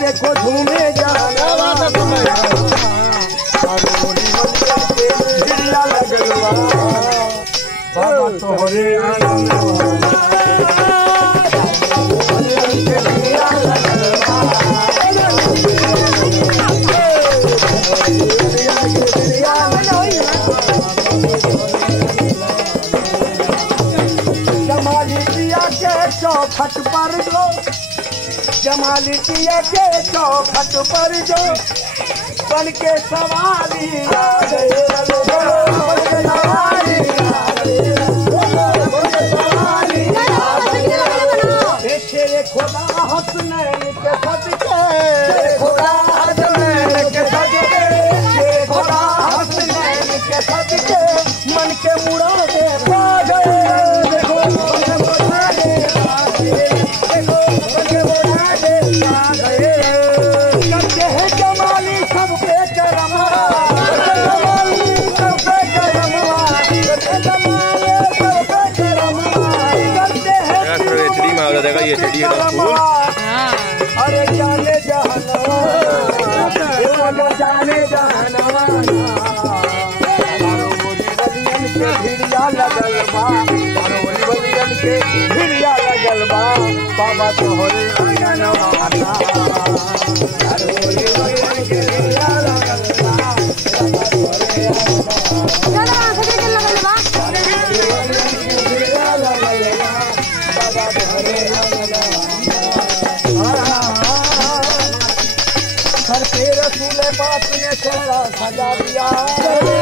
देखो झूमे जाना बाबा तोहरे चौखट पर जो जमाली पिया के चौखट पर जो बन के सवारी खुदा हसनैन के सदके खुदा हसनैन के सदके खुदा हसनैन के सदके मन के मुरादे पा गए देखा ये एचडी का फूल। अरे जाने जाने जहनवा के भिड़िया लगल बा के भिड़िया लगल बा बाबा तोहरे अंगनवा रसूले बात ने चेहरा सजा दिया।